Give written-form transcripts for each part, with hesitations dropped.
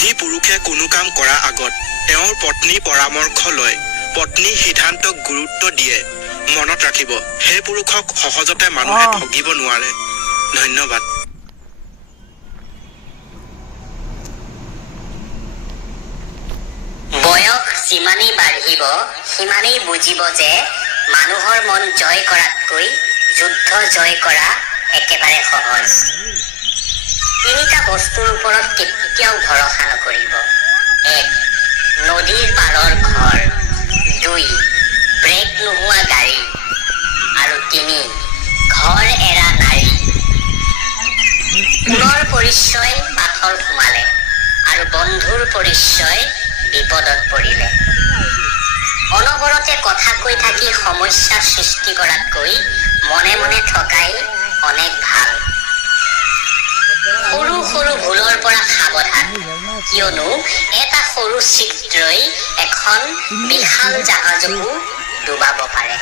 যি পুৰুষে কোনো কাম কৰাৰ আগত তেওঁৰ পত্নীৰ পৰামৰ্শ লয়, পত্নীৰ সিদ্ধান্তক গুৰুত্ব দিয়ে, মনত ৰাখিব সেই পুৰুষক সহজতে মানুহে ঠগিব নোৱাৰে। ধন্যবাদ। বয়স যিমানেই বাঢ়িব সিমানেই বুজিব যে মানুহৰ মন জয় কৰাতকৈ যুদ্ধ জয় কৰা একেবাৰে সহজ। তিনিটা বস্তুৰ ওপৰত কেতিয়াও ভৰসা নকৰিব। 1. নদীৰ পাৰৰ ঘৰ। 2. ব্ৰেক নোহোৱা গাড়ী। আৰু 3. ঘৰ এৰা নাৰী। পুনৰ পৰিচয় পাথৰ সোমালে আৰু বন্ধুৰ পৰিচয় বিপদত পৰিলে। অনবৰতে কথা কৈ থাকি সমস্যা সৃষ্টি কৰাতকৈ মনে মনে থকাই অনেক ভাল। সৰু সৰু ভুলৰ পৰা সাৱধান, কিয়নো এটা সৰু ছিদ্ৰই এখন বিশাল জাহাজকো ডুবাব পাৰে।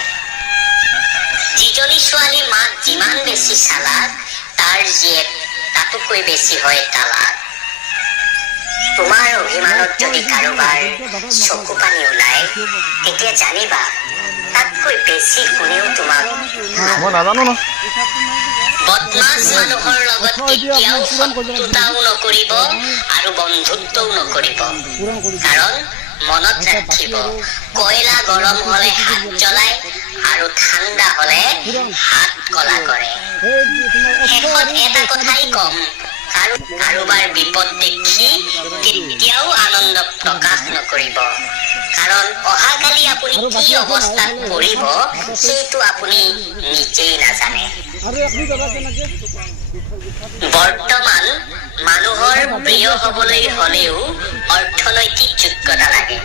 যিজনী ছোৱালী মাক যিমান বেছি চালাক, তাৰ জীয়েক তাতোকৈ বেছি হয় তালাক। তোমাৰ অভিমানত যদি কাৰোবাৰ চকু পানী ওলায়, তেতিয়া জানিবা তাতকৈ বেছি কোনেও তোমাক বদমাছ মানুহৰ লগত কেতিয়াও শত্ৰুতাও নকৰিব আৰু বন্ধুত্বও নকৰিব। কাৰণ মনত ৰাখিব, কয়লা গৰম হলে হাত জ্বলায় আৰু ঠাণ্ডা হলে হাত কলা কৰে। শেষত এটা কথাই কম, কাৰোবাৰ বিপদ দেখি কেতিয়াও আনন্দ প্ৰকাশ নকৰিব। কাৰণ অহাকালি আপুনি কি অৱস্থাত পৰিব সেইটো আপুনি নিজেই নাজানে। বৰ্তমান মানুহৰ প্ৰিয় হবলৈ হলেও অৰ্থনৈতিক যোগ্যতা লাগে।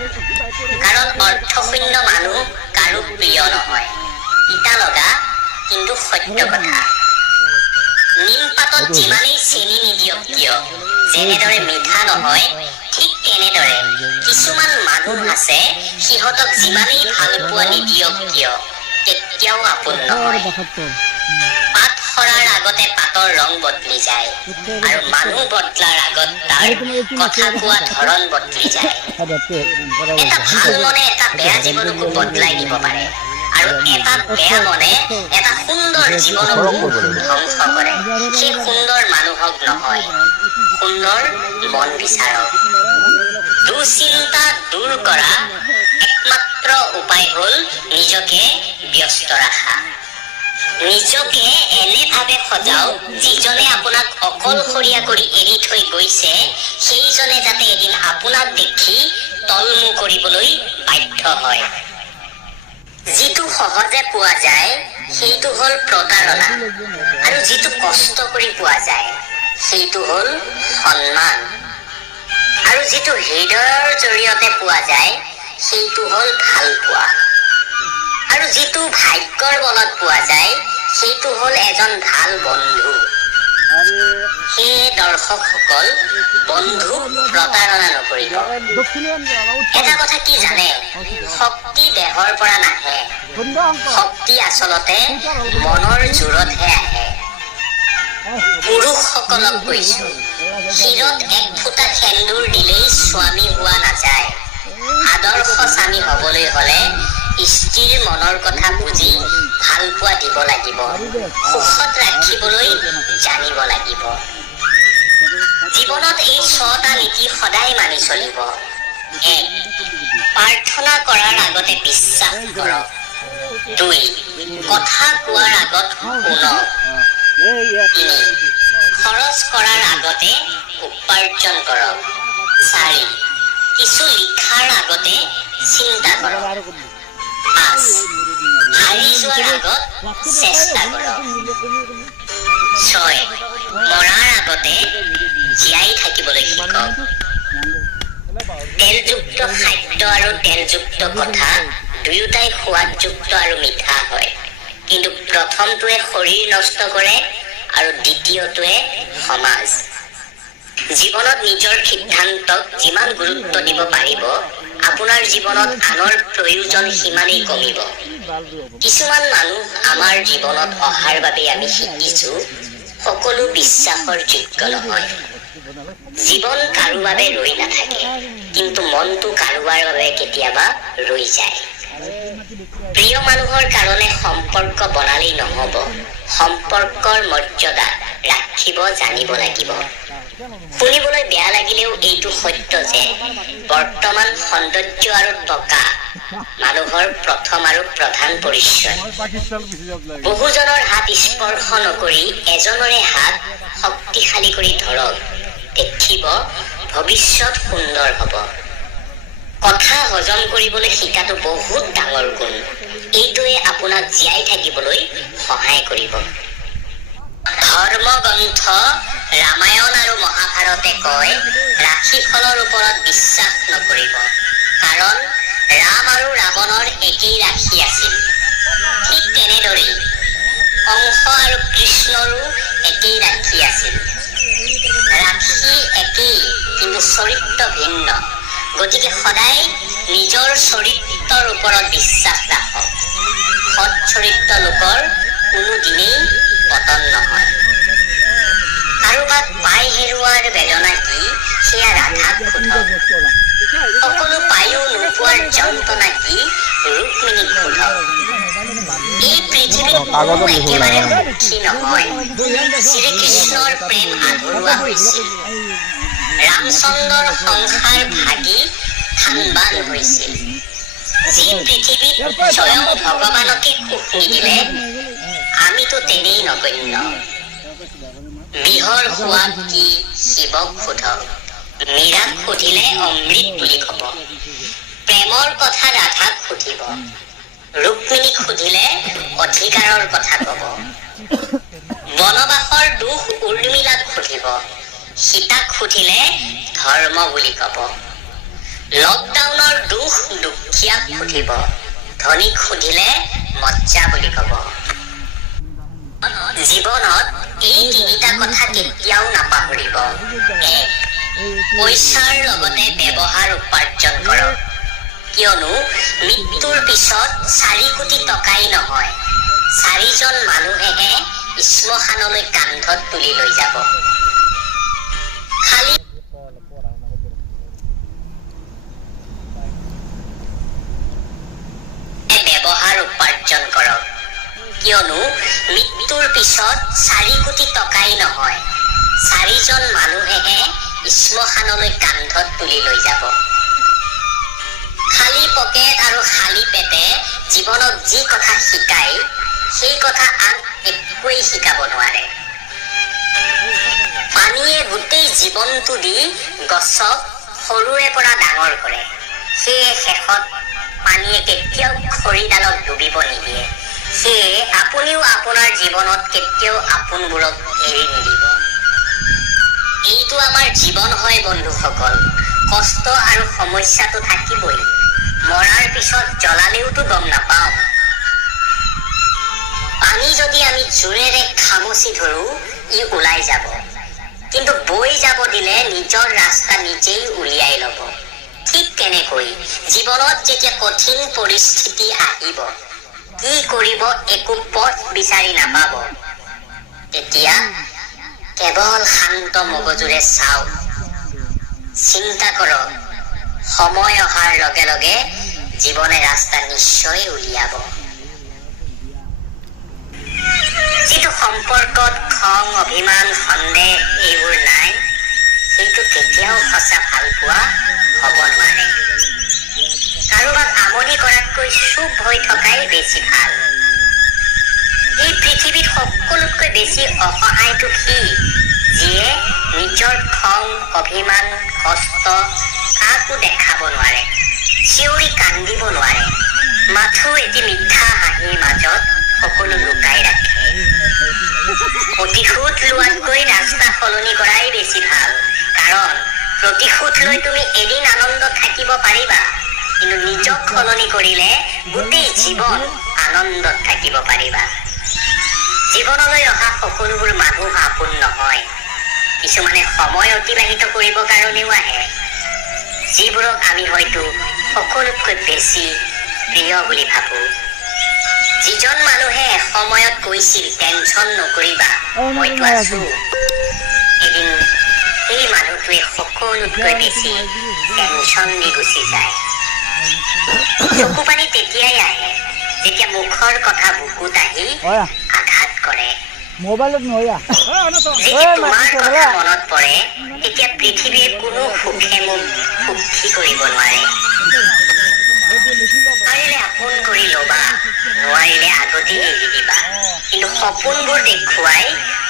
কাৰণ অৰ্থশূন্য মানুহ কাৰো প্ৰিয় নহয়। তিতা লগা কিন্তু সত্য কথা। নিমপাতত যিমানেই চেনি নিদিয়ক কিয়, যেনেদৰে মিঠা নহয়, ঠিক তেনেদৰে কিছুমান মানুহ আছে, সিহঁতক যিমানেই ভাল পোৱা নিদিয়ক কিয় কেতিয়াও আপোন নহয়। পাত সৰাৰ আগতে পাতৰ ৰং বদলি যায় আৰু মানুহ বদলাৰ আগত তাৰ কথা কোৱা ধৰণ বদলি যায়। এটা ভাল মনে এটা বেয়া জীৱনকো বদলাই দিব পাৰে আৰু এটা বেয়া মনে এটা সুন্দৰ জীৱনকো ধ্বংস কৰে। সেই সুন্দৰ মানুহক নহয়, সুন্দৰ মন বিচাৰক। দুশ্চিন্তা দূৰ কৰা একমাত্ৰ উপায় হ'ল নিজকে ব্যস্ত ৰাখা। নিজকে এনেভাৱে সজাওক যিজনে আপোনাক অকলশৰীয়া কৰি এৰি থৈ গৈছে, সেইজনে যাতে এদিন আপোনাক দেখি তলমু কৰিবলৈ বাধ্য হয়। যিটো সহজে পোৱা যায় সেইটো হ'ল প্ৰতাৰণা, আৰু যিটো কষ্ট কৰি পোৱা যায় সেইটো হ'ল সন্মান, আৰু যিটো হৃদয়ৰ জৰিয়তে পোৱা যায় সেইটো হ'ল ভাল পোৱা, আৰু যিটো ভাগ্যৰ বলত পোৱা যায় সেইটো হ'ল এজন ভাল বন্ধু। সেয়ে দৰ্শকসকল, বন্ধুক প্ৰতাৰণা নকৰিব। এটা কথা কি জানে, শক্তি দেহৰ পৰা নাহে, শক্তি আচলতে মনৰ জোৰতহে আহে। পুৰুষসকলক কৈছো, শিৰত এক ফুটা সেন্দুৰ দিলেই স্বামী হোৱা নাযায়। আদৰ্শ স্বামী হবলৈ হলে স্ত্ৰীৰ মনৰ কথা বুজি ভাল পোৱা দিব লাগিব, সুখত ৰাখিবলৈ জানিব লাগিব। জীৱনত এই 6টা নীতি সদায় মানি চলিব। 1. প্ৰাৰ্থনা কৰাৰ আগতে বিশ্বাস কৰক। 2. কথা কোৱাৰ আগত শুনক। 3. খৰচ কৰাৰ আগতে উপাৰ্জন কৰক। 4. কিছু লিখাৰ আগতে চিন্তা কৰক। 5. হাৰি যোৱাৰ আগত চেষ্টা কৰক। 6. মৰাৰ আগতে জীয়াই থাকিবলৈ শিকক। তেলযুক্ত খাদ্য আৰু তেলযুক্ত কথা দুয়োটাই সোৱাদযুক্ত আৰু মিঠা হয়, কিন্তু প্ৰথমটোৱে শৰীৰ নষ্ট কৰে আৰু দ্বিতীয়টোৱে সমাজ। জীৱনত নিজৰ সিদ্ধান্তক যিমান গুৰুত্ব দিব পাৰিব, আপোনাৰ জীৱনত আনৰ প্ৰয়োজন সিমানেই কমিব। কিছুমান মানুহ আমাৰ জীৱনত অহাৰ বাবে আমি শিকিছো সকলো বিশ্বাসৰ যোগ্য নহয়। জীৱন কাৰো বাবে ৰৈ নাথাকে, কিন্তু মনটো কাৰোবাৰ বাবে কেতিয়াবা ৰৈ যায়। প্ৰিয় মানুহৰ কাৰণে সম্পৰ্ক বনালেই নহ'ব, সম্পৰ্কৰ মৰ্যাদা ৰাখিব জানিব লাগিব। শুনিবলৈ বেয়া লাগিলেও এইটো সত্য যে বৰ্তমান সৌন্দৰ্য আৰু টকা মানুহৰ প্ৰথম আৰু প্ৰধান পৰিচয়। বহুজনৰ হাত স্পৰ্শ নকৰি এজনৰে হাত শক্তিশালী কৰি ধৰক, দেখিব ভৱিষ্যত সুন্দৰ হ'ব। কথা হজম কৰিবলৈ শিকাটো বহুত ডাঙৰ গুণ। এইটোৱে আপোনাক জীয়াই থাকিবলৈ সহায় কৰিব। ধৰ্মগ্ৰন্থ ৰামায়ণ আৰু মহাভাৰতে কয়, ৰাশিফলৰ ওপৰত বিশ্বাস নকৰিব, কাৰণ ৰাম আৰু ৰাৱণৰ একেই ৰাশি আছিল। ঠিক তেনেদৰেই কংস আৰু কৃষ্ণৰো একেই ৰাশি আছিল। ৰাশি একেই, কিন্তু চৰিত্ৰ ভিন্ন। গতিকে সদায় নিজৰ চৰিত্ৰৰ ওপৰত বিশ্বাস ৰাখক। সৎ চৰিত্ৰ লোকৰ কোনোদিনেই পতন নহয়। কাৰোবাক পাই হেৰুৱাৰ বেদনা কি, সেয়া ৰাধাক সোধক। সকলো পায়ো নোপোৱাৰ যন্ত্ৰণা কি, ৰুক্মিণীক সোধক। এই পৃথিৱীত কোনো একেবাৰে সুখী নহয়। শ্ৰীকৃষ্ণৰ প্ৰেম আধৰুৱা হৈছিল। ৰামচন্দ্ৰৰ সংসাৰ ভাগি থানবান হৈছিল। যি পৃথিৱীত স্বয়ং ভগৱানকে সুখ নিদিলে, আমিতো তেনেই নগণ্য। বিহৰ সোৱাদ কি, শিৱক সোধক। মীৰাক সুধিলে অমৃত বুলি কব। প্ৰেমৰ কথা ৰাধাক সুধিব। ৰুক্মিণীক সুধিলে অধিকাৰৰ কথা কব। বনবাসৰ দুখ উৰ্মিলাক সুধিব। সীতাক সুধিলে ধৰ্ম বুলি কব। লকডাউনৰ দুখ দুখীয়াক সুধিব। ধনীক সুধিলে মজ্জা বুলি কব। জীৱনত এই তিনিটা কথা কেতিয়াও নাপাহৰিব। এক, পইচাৰ লগতে ব্যৱহাৰ উপাৰ্জন কৰক, কিয়নো মৃত্যুৰ পিছত 4 কোটি টকাই নহয়, 4জন মানুহেহে শ্মশানলৈ কান্ধত তুলি লৈ যাব। খালি ব্যৱহাৰ উপাৰ্জন কৰক, কিয়নো মৃত্যুৰ পিছত 4 কোটি টকাই নহয়, 4জন মানুহেহে শ্মশানলৈ কান্ধত তুলি লৈ যাব। খালী পকেট আৰু খালী পেটে জীৱনক যি কথা শিকায়, সেই কথা আন একোৱেই শিকাব নোৱাৰে। পানীয়ে গোটেই জীৱনটো দি গছক সৰুৰে পৰা ডাঙৰ কৰে। সেয়ে শেষত পানীয়ে কেতিয়াও খৰিডালক ডুবিব নিদিয়ে। সেয়ে আপুনিও আপোনাৰ জীৱনত কেতিয়াও আপোনবোৰক এৰি নিদিব। এইটো আমাৰ জীৱন হয় বন্ধুসকল। কষ্ট আৰু সমস্যাটো থাকিবই। মৰাৰ পিছত জ্বলালেওতো গম নাপাওঁ। পানী যদি আমি জোৰেৰে খামুচি ধৰো, ই ওলাই যাব, কিন্তু বৈ যাব দিলে নিজৰ ৰাস্তা নিজেই উলিয়াই ল'ব। ঠিক তেনেকৈ জীৱনত যেতিয়া কঠিন পৰিস্থিতি আহিব, কি কৰিব একো পথ বিচাৰি নাপাব, তেতিয়া কেৱল শান্ত মগজুৰে চাওক, চিন্তা কৰক। সময় অহাৰ লগে লগে জীৱনে ৰাস্তা নিশ্চয় উলিয়াব। যিটো সম্পৰ্কত খং, অভিমান, সন্দেহ এইবোৰ নাই, সেইটো কেতিয়াও সঁচা ভালপোৱা হ'ব নোৱাৰে। কাৰোবাক আমনি কৰাতকৈ চুপ হৈ থকাই বেছি ভাল। এই পৃথিৱীত সকলোতকৈ বেছি অসহায়টো সি, যিয়ে নিজৰ খং, অভিমান, কষ্ট কাকো দেখাব নোৱাৰে, চিঞৰি কান্দিব নোৱাৰে, মাথো এটি মিঠা হাঁহিৰ মাজত সকলো লুকাই ৰাখে। প্ৰতিশোধ লোৱাতকৈ ৰাস্তা সলনি কৰাই বেছি ভাল, কাৰণ প্ৰতিশোধ লৈ তুমি এদিন আনন্দত থাকিব পাৰিবা, কিন্তু নিজক সলনি কৰিলে গোটেই জীৱন আনন্দত থাকিব পাৰিবা। জীৱনলৈ অহা সকলোবোৰ মানুহ আপোন নহয়। কিছুমানে সময় অতিবাহিত কৰিবৰ কাৰণেও আহে, যিবোৰক আমি হয়তো সকলোতকৈ বেছি প্ৰিয় বুলি ভাবো। যিজন মানুহে এসময়ত কৈছিল টেনচন নকৰিবা, মইতো আছো, এদিন সেই সকলোতকৈ বেছি টেনচন দি গুচি যায়। চকু পানী তেতিয়াই আহে যেতিয়া মুখৰ কথা বুকুত আহি আঘাত কৰে। যেতিয়া তোমাৰ কথা মনত পৰে তেতিয়া পৃথিৱীৰ কোনো সুখে মোক সুখী কৰিব নোৱাৰে। পাৰিলে আপোন কৰি ল'বা, নোৱাৰিলে আগতেই এৰি দিবা, কিন্তু সপোনবোৰ দেখুৱাই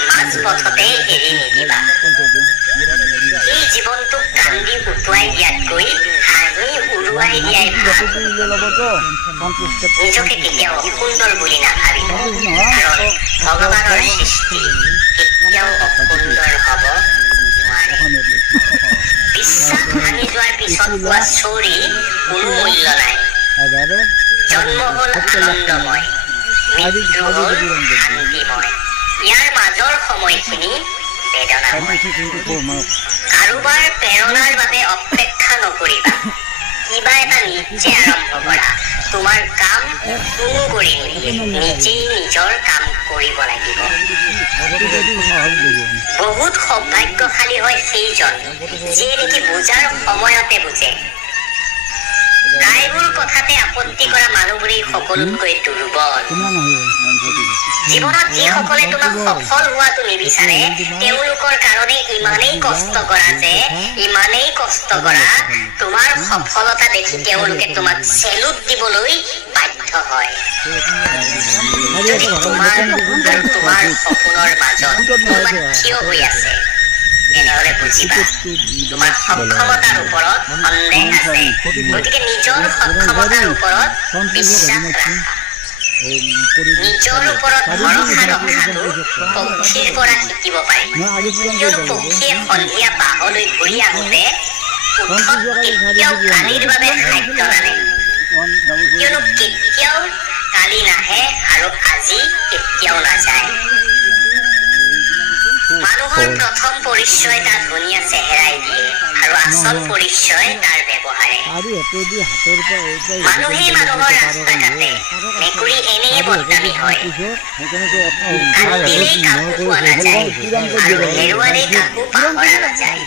মাজ পথতে এৰি নিদিবা। এই জীৱনটোক কান্দি উটুৱাই দিয়াতকৈ হাঁহি উৰুৱাই দিয়াই ভাল। নিজকে কেতিয়াও অসুন্দৰ বুলি নাভাবিব, কাৰণ ভগৱানৰ সৃষ্টি কেতিয়াও অসুন্দৰ হ'ব নোৱাৰে। বিশ্বাস ভাঙি যোৱাৰ পিছত পোৱা চৰি কোনো মূল্য নাই। জন্ম হ'ল আনন্দময়, মৃত্যু হ'ল শান্তিময়। ইয়াৰ মাজৰ সময়খিনি বেদনাময়। কাৰোবাৰ প্ৰেৰণাৰ বাবে অপেক্ষা নকৰিবা, কিবা এটা নিজে আৰম্ভ কৰা। তোমাৰ কাম কোনো কৰি নিদিয়ে, নিজেই নিজৰ কাম কৰিব লাগিব। বহুত সৌভাগ্যশালী হয় সেইজন যিয়ে নেকি বুজাৰ সময়তে বুজে। প্ৰায়বোৰ কথাতে আপত্তি কৰা মানুহবোৰেই সকলোতকৈ দুৰ্বল। জীৱনত যিসকলে তোমাক সফল হোৱাটো নিবিচাৰে তেওঁলোকৰ কাৰণে ইমানেই কষ্ট কৰা তোমাৰ সফলতা দেখি তেওঁলোকে তোমাক চেলুট দিবলৈ বাধ্য হয়। যদি তোমাৰ আৰু তোমাৰ সপোনৰ মাজত কোনোবা থিয় হৈ আছে তেনেহলে বুজিবা তোমাৰ সক্ষমতাৰ ওপৰত সন্দেহ আছে। গতিকে নিজৰ সক্ষমতাৰ ওপৰত বিশ্বাস ৰাখা। নিজৰ ওপৰত ভৰসা ৰখাটো পক্ষীৰ পৰা শিকিব পাৰি, কিয়নো পক্ষীয়ে সন্ধিয়া বাহলৈ ঘূৰি আহোঁতে উঠত কেতিয়াও কালিৰ বাবে খাদ্য নানে, কিয়নো কেতিয়াও কালি নাহে আৰু আজি কেতিয়াও নাযায়। মানুহৰ প্ৰথম পৰিচয় তাৰ ধুনীয়া চেহেৰাই দিয়ে আৰু আচল পৰিচয় তাৰ ব্যৱহাৰে। মানুহেই মানুহৰ ৰাস্তা কাটে, মেকুৰী এনেই বদনামী হয়। কান্দিলেই কাকো পোৱা নাযায় আৰু হেৰুৱালেই কাকো পাহৰা নাযায়।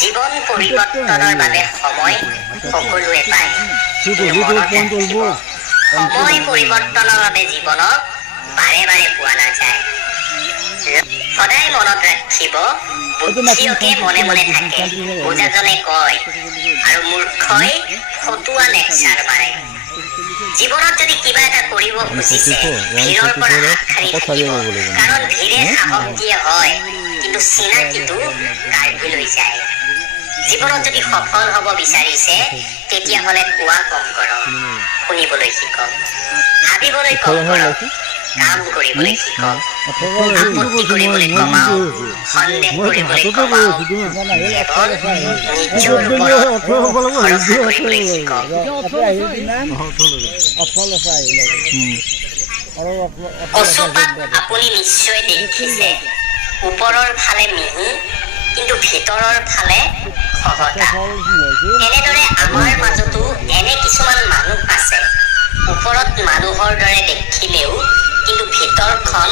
জীৱন পৰিৱৰ্তনৰ বাবে সময় সকলোৱে পায়, কিন্তু মনত ৰাখিব সময় পৰিৱৰ্তনৰ বাবে জীৱনক বাৰে বাৰে পোৱা নাযায়। সদায় মনত ৰাখিব বুদ্ধিয়কে মনে মনে থাকে, বুজাজনে কয় আৰু মূৰ্খই ফটুৱা লেকচাৰ মাৰে। জীৱনত যদি কিবা এটা কৰিব খুজিছে ভিৰৰ পৰা হাত সাৰি থাকিব, কাৰণ ভিৰে সাহস দিয়ে হয় কিন্তু চিনাকিটো কাঢ়ি লৈ যায়। জীৱনত যদি সফল হ'ব বিচাৰিছে তেতিয়াহ'লে কোৱা কম কৰক, শুনিবলৈ শিকক, ভাবিবলৈ কম কৰক, কাম কৰিবলৈ শিকক, আপত্তি কৰিবলৈ কমাওক, সন্দেহ কৰিবলৈ কমাওক, কেৱল নিজৰ ওপৰত ভৰসা কৰিবলৈ শিকক। কচুপাত আপুনি নিশ্চয় দেখিছে, ওপৰৰ ফালে মিহি কিন্তু ভিতৰৰ ফালে খহটা। এনেদৰে আমাৰ মাজতো এনে কিছুমান মানুহ আছে, ওপৰত মানুহৰ দৰে দেখিলেও কিন্তু ভিতৰখন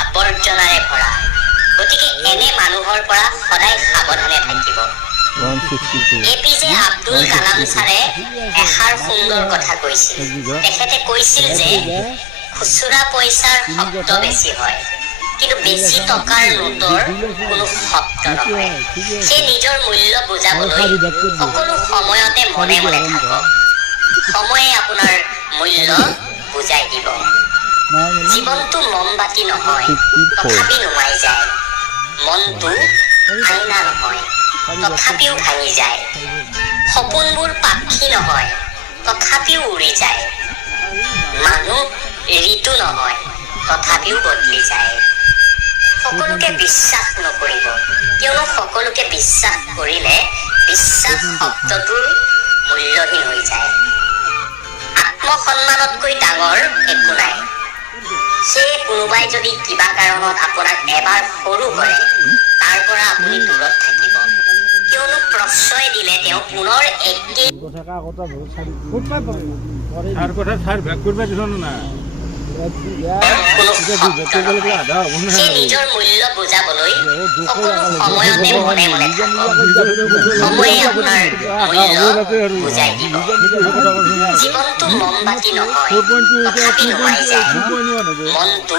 আৱৰ্জনাৰে ভৰা। গতিকে এনে মানুহৰ পৰা সদায় সাৱধানে থাকিব। এপিজে আব্দুল কালাম ছাৰে এষাৰ সুন্দৰ কথা কৈছিল। তেখেতে কৈছিল যে খুচুৰা পইচাৰ শব্দ বেছি হয় কিন্তু বেছি টকাৰ নোটৰ কোনো শব্দ নহয়। সেই নিজৰ মূল্য বুজাবলৈ সকলো সময়তে মনে মনে থাকক, সময়ে আপোনাৰ মূল্য বুজাই দিব। জীৱনটো মমবাতি নহয়, তথাপি নুমাই যায়। মনটো আইনা নহয়, তথাপিও ভাঙি যায়। সপোনবোৰ পাখি নহয়, তথাপিও উৰি যায়। মানুহ ঋতু নহয়, তথাপিও বদলি যায়। সকলোকে বিশ্বাস নকৰিব, কিয়নো সকলোকে বিশ্বাস কৰিলে বিশ্বাস শব্দটোৰ মূল্যহীন হৈ যায়। আত্মসন্মানতকৈ ডাঙৰ একো নাই। সেয়ে কোনোবাই যদি কিবা কাৰণত আপোনাক এবাৰ সৰু কৰে তাৰ পৰা আপুনি দূৰত থাকিব, কিয়নো প্ৰশ্ৰয় দিলে তেওঁ পুনৰ একেই কোনো শব্দ নহয়। সি নিজৰ মূল্য বুজাবলৈ সকলো সময়তে মনে মনে থাকিব। সময়ে আপোনাৰ মূল্য বুজাই দিব। জীৱনটো মমবাতি নহয়, তথাপি নুমাই যায়। মনটো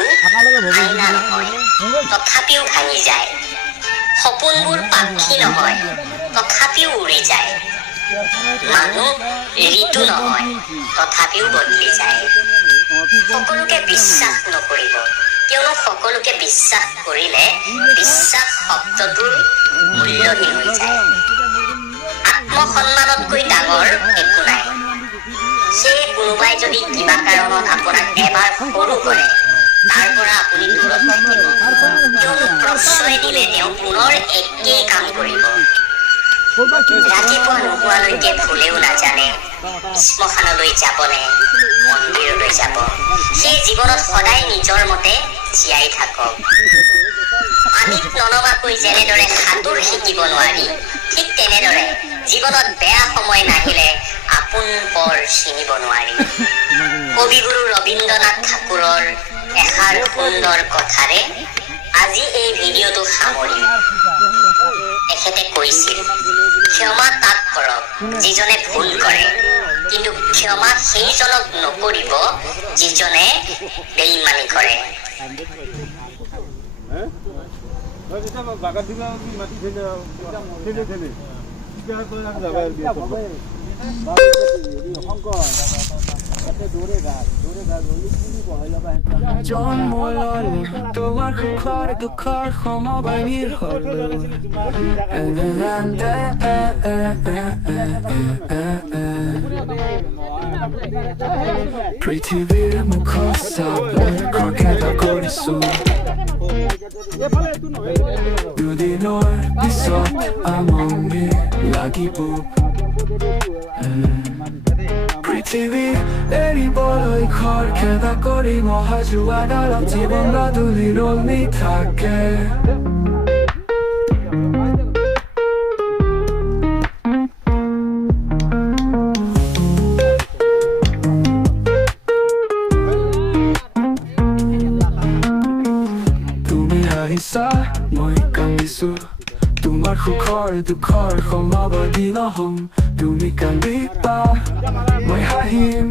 আইনা নহয়, তথাপিও ভাঙি যায়। সপোনবোৰ পাখি নহয়, তথাপিও উৰি যায়। মানুহ ঋতু নহয়, তথাপিও বদলি যায়। সকলোকে বিশ্বাস নকৰিব, কিয়নো সকলোকে বিশ্বাস কৰিলে বিশ্বাস শব্দটোৰ মূল্যহীন হৈ যায়। আত্মসন্মানতকৈ ডাঙৰ একো নাই। সেয়ে কোনোবাই যদি কিবা কাৰণত আপোনাক এবাৰ সৰু কৰে, তাৰ পৰা আপুনি দূৰত থাকিব, কিয়নো প্ৰশ্ৰয় দিলে তেওঁ পুনৰ একেই কাম কৰিব। ৰাতিপুৱা নোহোৱালৈকে ভুলেও নাজানে শ্মশানলৈ যাবনে মন্দিৰলৈ যাব। সেই জীৱনত সদায় নিজৰ মতে জীয়াই থাকক। পানীত ননমাকৈ যেনেদৰে সাঁতোৰ শিকিব নোৱাৰি, ঠিক তেনেদৰে জীৱনত বেয়া সময় নাহিলে আপোন পৰ চিনিব নোৱাৰি। কবিগুৰু ৰবীন্দ্ৰনাথ ঠাকুৰৰ এষাৰ সুন্দৰ কথাৰে আজি এই ভিডিঅ'টো সামৰিম। তেখেতে কৈছিল, ক্ষমা তাক কৰক যিজনে ভুল কৰে, কিন্তু ক্ষমা সেইজনক নকৰিব যিজনে বেইমানি কৰে। জন্ম ললে তোমাৰ সুখৰ দুখৰ সমবায়ীৰ হলো পৃথিৱীৰ মুখত চাবলৈ খৰখেদা কৰিছো। দুদিনৰ পিছত আমনি লাগিব। পৃথিৱী এৰিবলৈ খৰখেদা কৰি মহাজোৱা ডালত জীৱন বাদুলি ৰমি থাকে। তুমি আহিছা, মই কান্দিছো, তোমাৰ সুখৰ দুখৰ সমবাদী নহম। তুমি কান্দিবা, মই হাঁহিম,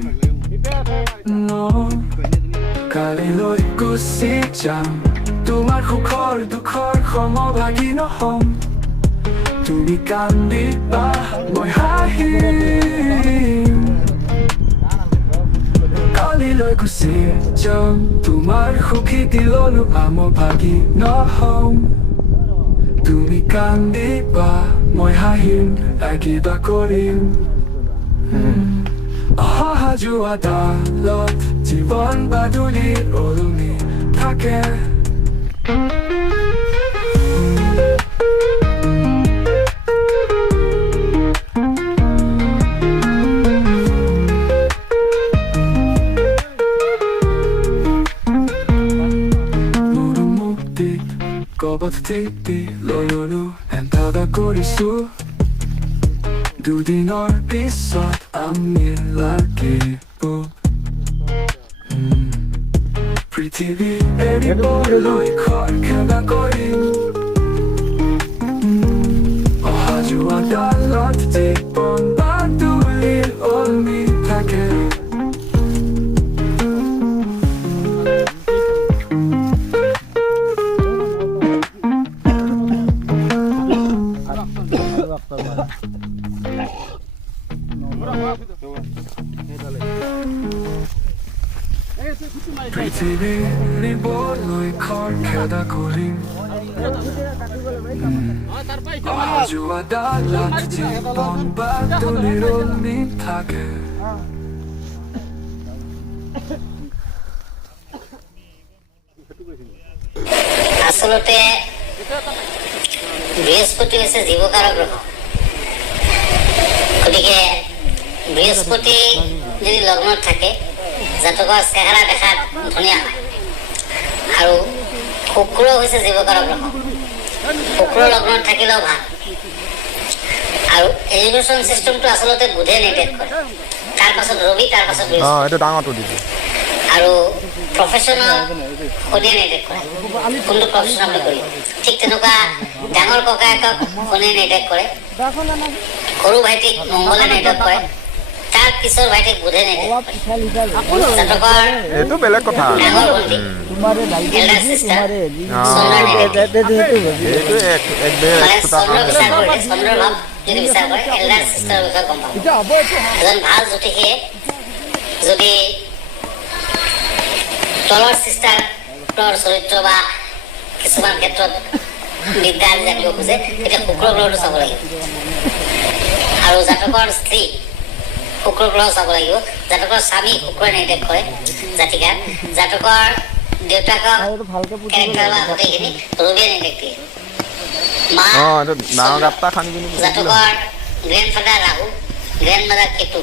কালিলৈ গুচি যাম। তোমাৰ সুখৰ দুখৰ সমভাগী নহম। তুমি কান্দিবা, মই হাঁহিম, কালিলৈ গুচি যাম। তোমাৰ সুখী দিলনো আমৰ ভাগী নহম। তুমি কান্দিবা, মই হাঁহিম, কিবা কৰিম। অহা যোৱা ডালত জীৱন বাদুলি ওলমি থাকে। মোৰো মুক্তি কবত টিপি লৈ ললো এন্ধাৰ কৰিছো। দুদিনৰ পিছত আমি লাগিব। পৃথিৱী এৰিবলৈ খৰখেদা কৰিম। অহা যোৱা ডালত জীৱন বাদুলি ওলমি থাকে। পৃথিৱী এৰিবলৈ খৰখেদা কৰিম। অহা যোৱা ডালত জীৱন বাদুলি ওলমি থাকে। আচলতে বৃহস্পতি হৈছে জীৱকাৰক গ্ৰহ। গতিকে বৃহস্পতি যদি লগ্নত থাকে, জাতকৰ চেহেৰা দেখাত ধুনীয়া হয়। আৰু শুক্ৰ হৈছে জীৱকাৰক গ্ৰহ। শুক্ৰ লগ্নত থাকিলেও ভাল। আৰু এলিভেশ্যন চিষ্টেমটো আচলতে বুধে নিৰ্দেশ কৰে, তাৰ পাছত ৰবি, তাৰ পাছত বৃহস্পতি। আৰু প্ৰফেশ্যনেল কোনে নিৰ্দেশ কৰে কোনটো প্ৰফেশ্যন আপুনি কৰিব ঠিক তেনেকুৱা ডাঙৰ ককায়েকক কোনে নিৰ্দেশ কৰে সৰু ভাইটিক মংগলে নিৰ্দেশ কৰে তাৰ পিছৰ ভাইটিক বুধে নিৰ্দেশ কৰে জাতকৰ এইটো বেলেগ কথা ডাঙৰ ভণ্টি এল্ডাৰ চিষ্টাৰ চন্দ্ৰৰ নিৰ্দেশ দিয়ে এইটো এক বেৰ মানে চন্দ্ৰ বিচাৰ কৰিলে চন্দ্ৰৰ ভাৱ যদি বিচাৰ কৰে এল্ডাৰ চিষ্টাৰৰ বিষয়ে গম পাব এজন ভাল জ্যোতিষীয়ে যদি তলৰ চিষ্টাৰৰ চৰিত্ৰ বা কিছুমান ক্ষেত্ৰত বিদ্যা জানিব খোজে তেতিয়া শুক্ৰ গ্ৰহটো চাব লাগিব আৰু জাতকৰ স্ত্ৰী শুক্ৰ গ্ৰহ চাব লাগিব জাতকৰ স্বামী শুক্ৰই নিৰ্দেশ কৰে জাতিকাত জাতকৰ দেউতাকক কেৰেক্টাৰ বা গোটেইখিনি ৰবিয়ে নিৰ্দেশ দিয়ে মা এইটো ডাঙৰ গাঁতটা খান্দি পিনি জাতকৰ grand father Rahu grand mother Ketu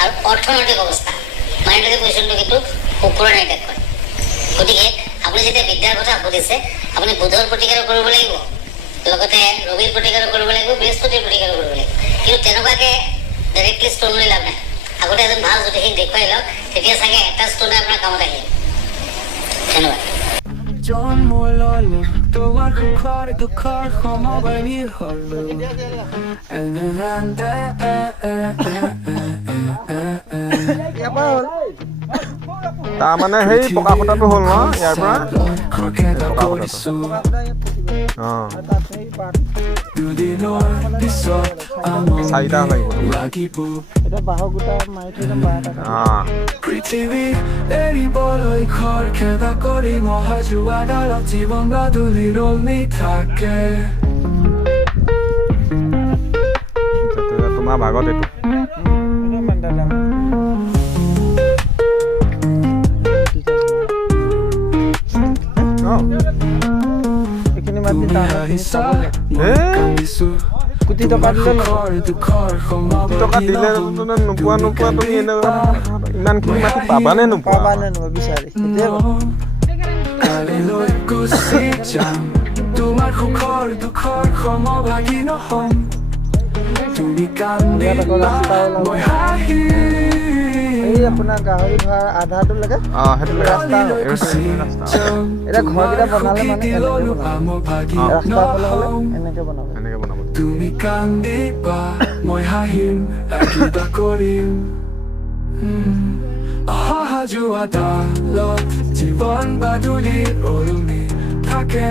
আৰু অৰ্থনৈতিক অৱস্থা মাইণ্ডৰি পজিশ্যনটো কিন্তু শুক্ৰই নিৰ্দেশ কৰে গতিকে আপুনি যেতিয়া বিদ্যাৰ কথা সুধিছে আপুনি বুধৰ প্ৰতিকাৰো কৰিব লাগিব লগতে ৰবিৰ প্ৰতিকাৰো কৰিব লাগিব বৃহস্পতিৰ প্ৰতিকাৰো কৰিব লাগিব কিন্তু তেনেকুৱাকৈ ডাইৰেক্টলি ষ্ট'ন লৈ লাভ নাই আগতে এজন ভাল জ্যোতিষীক দেখুৱাই লওক তেতিয়া চাগে এটা ষ্ট'নে আপোনাৰ কামত আহিব ধন্যবাদ জন্ম ললো তোমাৰ সুখৰ দুখৰ সমবায়ী হলো তাৰমানে সেই পকা খুটাটো হ'ল ন ইয়াৰ পৰা খৰখেদা কৰিছো দুদিনৰ পিছত চাৰিটা লাগিব লাগিব অঁ পৃথিৱী এৰিবলৈ খৰখেদা কৰি মহাজুৱা ডালত জীৱন বাদুলি ৰমি থাকে তোমাৰ ভাগত এইটো কোটি টকা দিলে নোপোৱা তুমি ইমানখিনি মাটি পাবানে নোপোৱা কালিলৈ গুচি যাম তোমাৰ সুখৰ দুখৰ সমভাগী নহম তুমি কান্দিবা মই হাঁহিম আপোনাৰ গাহৰি ধৰা আধাটো লাগে সেইটো ৰাস্তা এতিয়া ঘৰকেইটা বনালে মানে ৰাস্তা ফালে হ'লে এনেকে বনাব এনেকে বনাব তুমি কান্দিবা মই হাঁহিম কিবা কৰিম অহা যোৱা ডালত জীৱন বাদুলি ওলমি থাকে